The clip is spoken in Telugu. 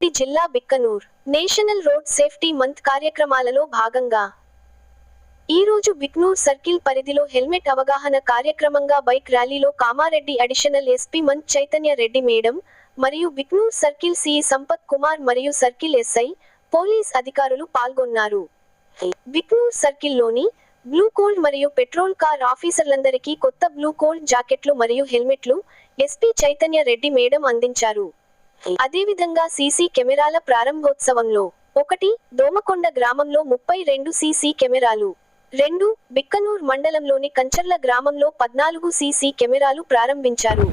జిల్లా Bikkanur national road safety month కార్యక్రమాలలో భాగంగా ఈ రోజు బిక్నూర్ సర్కిల్ పరిధిలో హెల్మెట్ అవగాహన కార్యక్రమంగా బైక్ ర్యాలీలో కామారెడ్డి అడిషనల్ ఎస్పీ మంత్ చైతన్య రెడ్డి మేడం మరియు బిక్నూర్ సర్కిల్ సిఈ సంపత్ కుమార్ మరియు సర్కిల్ ఎస్ఐ పోలీస్ అధికారులు పాల్గొన్నారు. బిక్నూర్ సర్కిల్లోని బ్లూ కోల్డ్ మరియు పెట్రోల్ కార్ ఆఫీసర్లందరికీ కొత్త బ్లూ కోల్డ్ జాకెట్లు మరియు హెల్మెట్లు ఎస్పీ చైతన్య రెడ్డి మేడం అందించారు. అదేవిధంగా సీసీ కెమెరాల ప్రారంభోత్సవంలో ఒకటి దోమకొండ గ్రామంలో ముప్పై రెండు సీసీ కెమెరాలు రెండు బిక్కనూర్ మండలంలోని కంచర్ల గ్రామంలో పద్నాలుగు సీసీ కెమెరాలు ప్రారంభించారు.